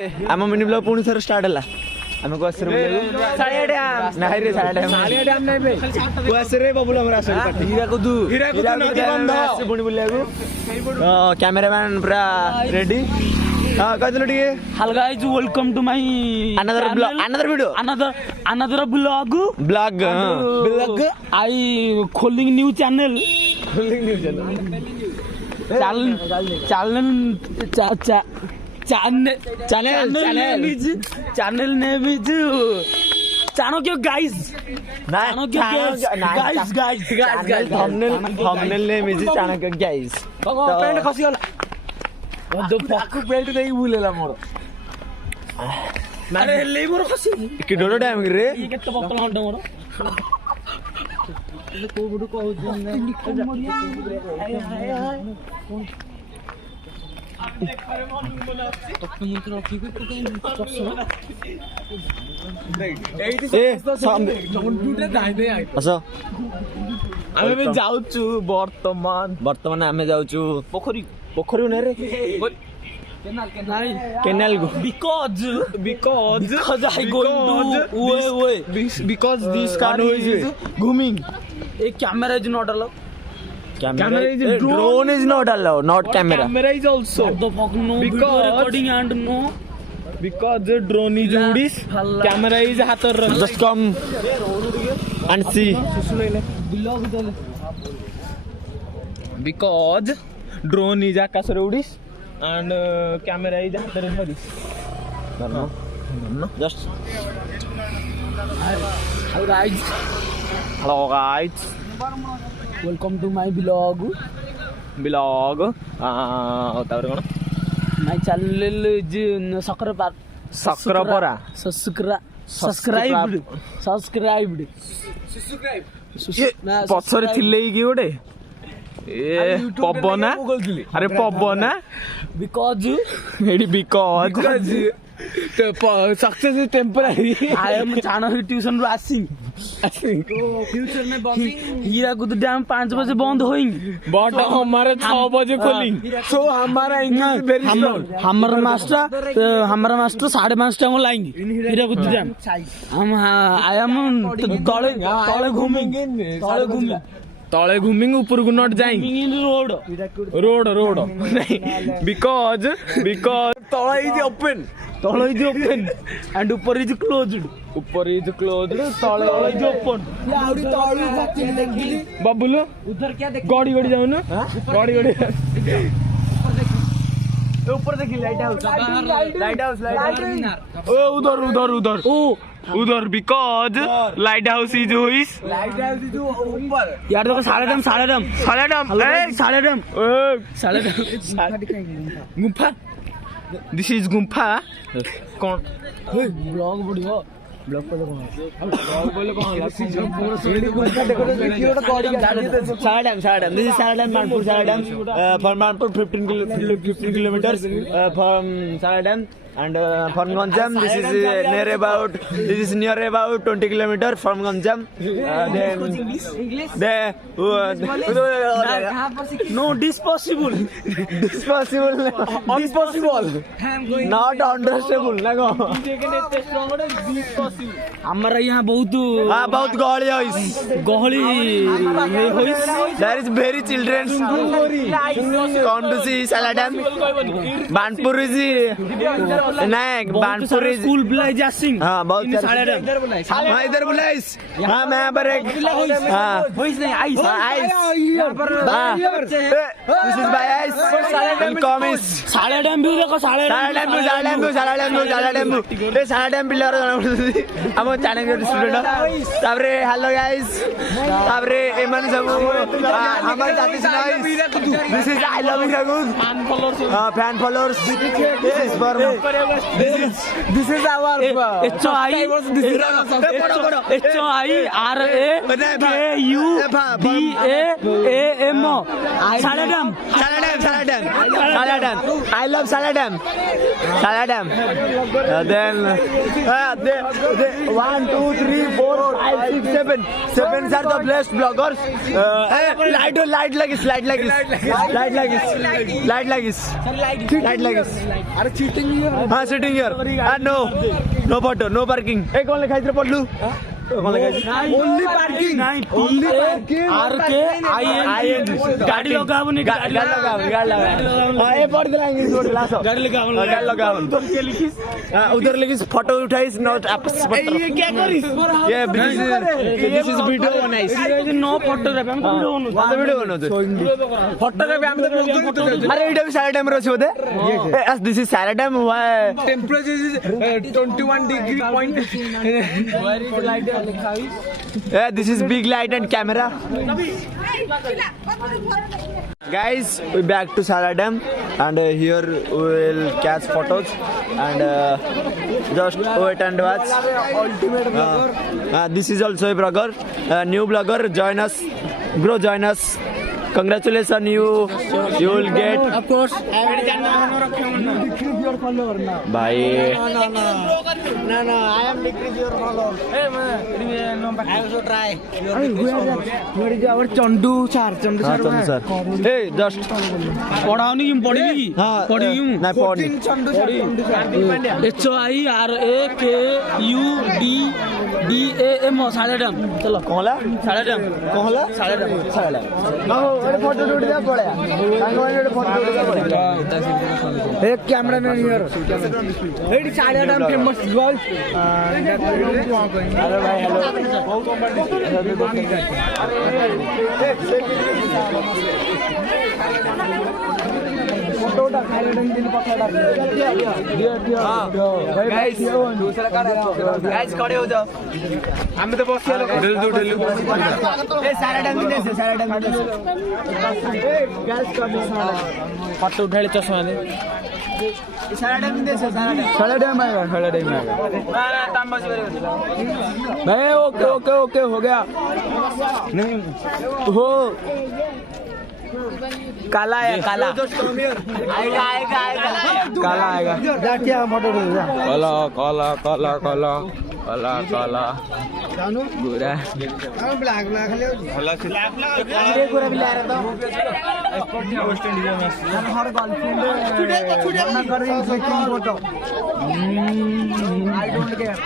आम mini blog पुणी थर स्टार्ट है आम को आसरे नहीं रे साढ़े डैम नहीं को आसरे बबुल हमर आसरे हीरा को दू नदी बंद पुणी बुलिया को कैमरामैन पूरा रेडी हां कहदिलो टिके hello guys welcome to my another video another blog I खोलिंग new channel channel name is Chanokya guys. thumbnail name is Chanokya guys. Pant खसी गला तो पाकु बेल्ट देई बुलेला मोर अरे ले मोर खसी कि डोडो डैम रे ये केते पतला हंड मोर को गुडु को आमे जाउछु वर्तमान आमे जाउछु पोखरी नै रे canal go because I going to because this car is grooming a camera is not allowed. Camera is drone is not allowed, not camera. Camera is also. What the fuck? No video recording and no. Because the drone is udis, camera is hatar. Just come and see. Because drone is akasar udis and camera is hatar udis. No. Just. Hello guys. Welcome to my vlog. तापर कोन My channel is Sakrapara. Subscribed. पछरे थिले कि गोटे ए पबना अरे Pabna because success is temporary I am channel tuition asking. तो future में बंद Hirakud dam 5 बजे बंद होएंगे बट हमारे 6 बजे खोलेंगे सो हमारा इंग्लिश वेरी स्ट्रांग हमारा मास्टर 5:30 टाइम लाएंगे हीराकुद डैम हम आई एम तले घूमेंगे ऊपर को नॉट जाएंगे रोड नहीं बिकॉज तले is open and upper is closed तले इज ओपन बबुलो उधर क्या देख गाड़ी जाओ ना गाड़ी ऊपर देखिए लाइट हाउस उधर बिकॉज लाइट हाउस इज ऊपर यार देखो सारे dam Gumpha this is Gumpha कौन blog video Saladam. This is Saladam, Manpur Saladam. For Manpur, 15 kilometers from Saladam, and from Ganjam, this is near about 20 kilometers from Ganjam. No, disposable. Impossible. Not understandable. हमारा यहाँ बहुत गहली there is very children come to see Saladam. Banpur is Banpur is school बुलाए जासिंग हाँ बहुत इधर बुलाइस हाँ मैं यहाँ पर एक नहीं ice this is by ice welcome is सालाडैम भी देखो सालाडैम पिलर हम चैनल के स्टूडेंट तापरे हेलो गाइस तापरे एमन सब हमर जाति nice this is I love you fan followers this is our HIRADAM I love Saladam. Then 1, 2, 3, 4, 5, 6, 7 7 are the best bloggers. Light like this. Are cheating you? हाँ sitting here and no photo no parking ए कौन लिखा इधर पढ़लू कौन लिखा only parking नहीं RKIN गाड़ी लगावनी गाड़ी हाँ ए पढ़ दिला इंग्लिश पढ़ दिला सब गाड़ी लगावन उधर के लिखिस उधर लिखिस फोटो उठाइस नॉट ये क्या करिस ये दिस इज वीडियो बनाइस नो फोटोग्राफी हम वीडियो वीडियो बनाउ फोटोग्राफी हम फोटो अरे इटा भी सारा टाइम रो छै बोदे एस दिस इज सारा time why temperature is 21 degree point where is light yeah this is big light and camera guys we back to Sara Dam and here we will catch photos and just wait and watch this is also a blogger new blogger join us bro join us congratulations you will get of course bye no I am decrease your follower hey man I also try where is our chandu sir hey just पढ़ाओनी की पढ़ी की पढ़ी की ना पढ़ी chandu sir HIRAKUDDAM सारे dam चलो कहला सारे डैम कहला सारे डैम अरे फोटो उठ जा पड़े सांगवाने फोटो उठ जा पड़े एक कैमरामैन हियर एडी सारे डैम फेमस गर्ल्स अरे भाई हेलो फोटो उठा सारे डैम दिन पकड़ा गाइस दूसरा कर गाइस खड़े हो जाओ हम तो बस ए सारा डैम दिन से सारा डैम दिन ए गाइस कर फोटो उठाले चश्मा दे सारा डैम दिन से सारा डैम आएगा ना टाइम बस भाई ओके हो गया नहीं हो काला है काला आएगा काला आएगा जा क्या फोटो उठा काला काला काला काला काला काला गोरा ब्लैक ले काला ये गोरा भी ले रहा था वेस्ट इंडीज में हर गर्लफ्रेंड ना कर रही second photo I don't care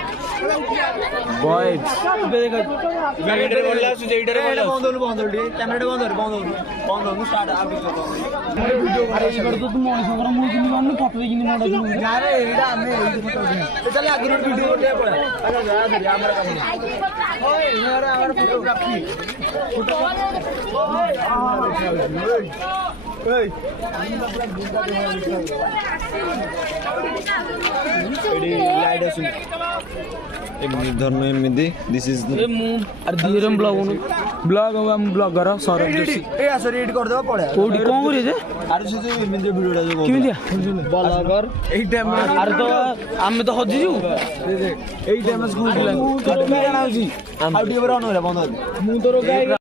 boys camera बंद स्टार्ट अरे इधर तो तुम मଣିଷଙ୍କର ମୁଁ କିନି ମାନୁ ଫଟୋ କିନି मोडा यार एडा हमें चल आगे वीडियो ले पड़ा अरे जा धरी हमरा काम ओए यार हमारा फोटोग्राफी ओए एडी लाइट असुन एक निर्धर्म एमिदी दिस इज ए मु अरे धीरम ब्लॉग हो हम ब्लॉगर सौरभ जोशी ए सॉरी एडिट कर दो पड़े कोडी कोन करे जे अरे से जो एमिदी वीडियोटा जो केमिदिया ब्लॉगर एई टाइम अरे तो हम तो हजी जू एई टाइम स्कूल लाइन कट में जाना होजी आउट यूबर ऑन हो रहा बंद मु तो रोगाई